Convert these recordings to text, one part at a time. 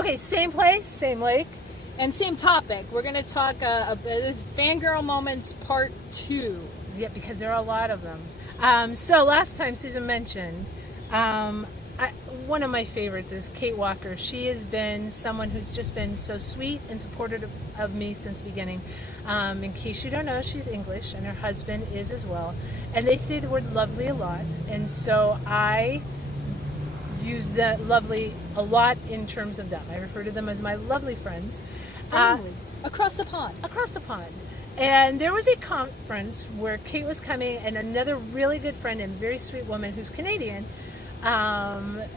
Okay, same place, same lake. And same topic. We're going to talk this Fangirl Moments Part 2. Yeah, because there are a lot of them. So last time Susan mentioned, one of my favorites is Kate Walker. She has been someone who's just been so sweet and supportive of me since the beginning. In case you don't know, she's English, and her husband is as well. And they say the word lovely a lot. And so I use the lovely a lot in terms of them. I refer to them as my lovely friends. Across the pond. Across the pond. And there was a conference where Kate was coming, and another really good friend and very sweet woman who's Canadian, Donna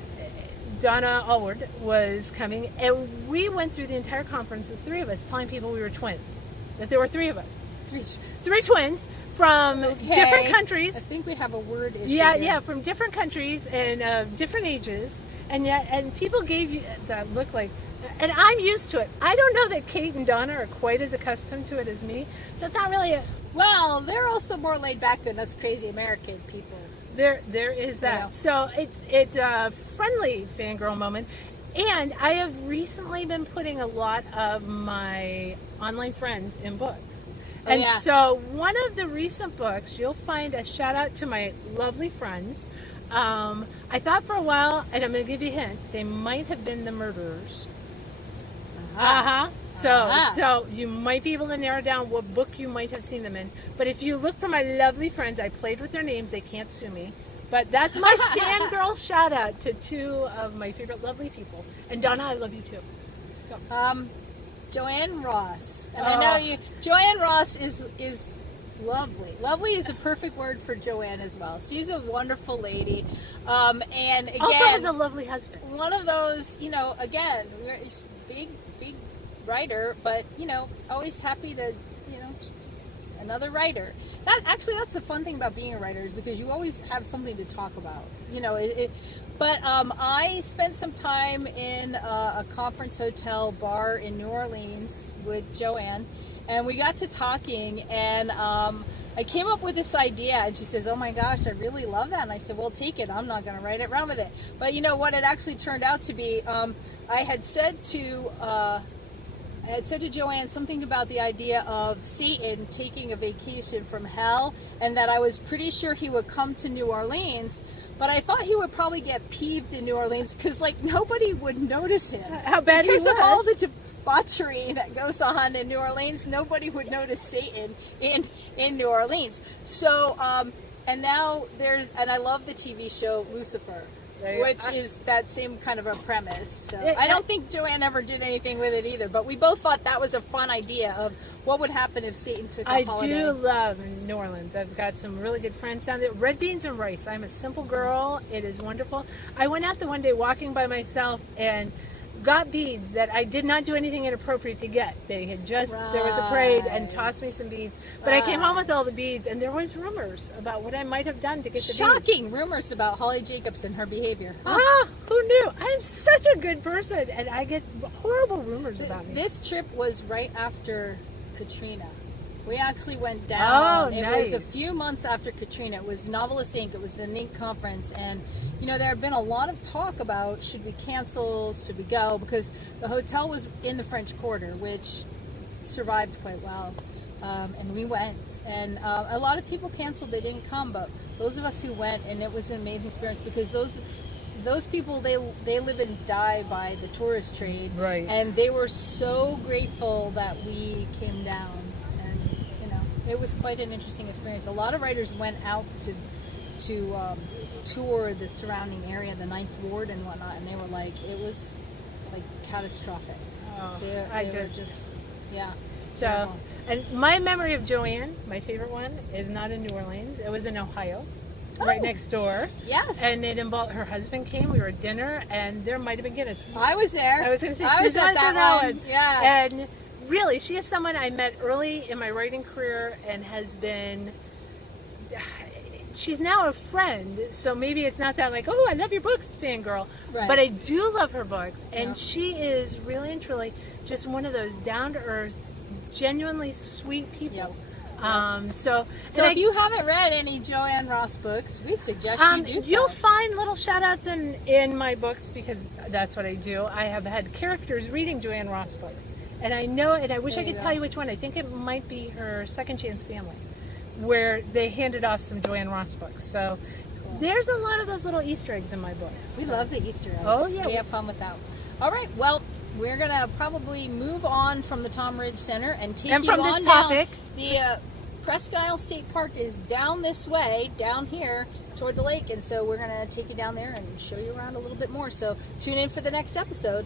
Allward, was coming. And we went through the entire conference, the three of us, telling people we were twins. That there were three of us. Three twins from different countries. I think we have a word issue. Yeah, from different countries and different ages. And people gave you that look like, and I'm used to it. I don't know that Kate and Donna are quite as accustomed to it as me. So it's not really well, they're also more laid back than us crazy American people. There is that. Yeah. So it's a friendly fangirl moment. And I have recently been putting a lot of my online friends in books. And so one of the recent books, you'll find a shout out to my lovely friends. I thought for a while, and I'm going to give you a hint, they might have been the murderers. So you might be able to narrow down what book you might have seen them in. But if you look for my lovely friends, I played with their names. They can't sue me. But that's my fangirl shout out to two of my favorite lovely people. And Donna, I love you too. Go. Joanne Ross. And I know you. Joanne Ross is lovely. Lovely is a perfect word for Joanne as well. She's a wonderful lady. And again, also has a lovely husband. One of those, again, big writer, but always happy to, just another writer. That's the fun thing about being a writer, is because you always have something to talk about. But I spent some time in a conference hotel bar in New Orleans with Joanne, and we got to talking, and I came up with this idea, and she says, "Oh my gosh, I really love that." And I said, "Well, take it. I'm not going to write it, run with it." But you know what it actually turned out to be? I had said to Joanne something about the idea of Satan taking a vacation from hell, and that I was pretty sure he would come to New Orleans, but I thought he would probably get peeved in New Orleans because, nobody would notice him. How bad because he was. Of all the debauchery that goes on in New Orleans, nobody would notice Satan in New Orleans. So, and now and I love the TV show Lucifer, which is that same kind of a premise. So I don't think Joanne ever did anything with it either, but we both thought that was a fun idea of what would happen if Satan took a holiday. I do love New Orleans. I've got some really good friends down there. Red beans and rice. I'm a simple girl. It is wonderful. I went out there one day walking by myself and got beads that I did not do anything inappropriate to get. They had there was a parade and tossed me some beads. But I came home with all the beads, and there was rumors about what I might have done to get the beads. Shocking rumors about Holly Jacobs and her behavior. Who knew? I'm such a good person, and I get horrible rumors about me. This trip was right after Katrina. We actually went down. It was a few months after Katrina. It was Novelist Inc. It was the NINC conference. And, there had been a lot of talk about, should we cancel, should we go? Because the hotel was in the French Quarter, which survived quite well. And we went. And a lot of people canceled. They didn't come. But those of us who went, and it was an amazing experience, because those people, they live and die by the tourist trade. Right. And they were so grateful that we came down. It was quite an interesting experience. A lot of writers went out to tour the surrounding area, the 9th Ward and whatnot, and they were like, it was catastrophic. So, and my memory of Joanne, my favorite one, is not in New Orleans. It was in Ohio, right next door. Yes. And it involved, her husband came, we were at dinner, and there might have been Guinness. I was there. I was going to say, I was at that one. Yeah. And really, she is someone I met early in my writing career and has been, she's now a friend, so maybe it's not that oh, I love your books, fangirl. Right. But I do love her books, and she is really and truly just one of those down-to-earth, genuinely sweet people. So if you haven't read any Joanne Ross books, we suggest you do so. You'll find little shout outs in my books because that's what I do. I have had characters reading Joanne Ross books. And I know, and I wish I could tell you which one. I think it might be her Second Chance Family, where they handed off some Joanne Ross books. So there's a lot of those little Easter eggs in my books. We love the Easter eggs. Oh, yeah. We have fun with that. All right. Well, we're going to probably move on from the Tom Ridge Center and take you from on this topic. down. The Presque Isle State Park is down this way, down here toward the lake. And so we're going to take you down there and show you around a little bit more. So tune in for the next episode.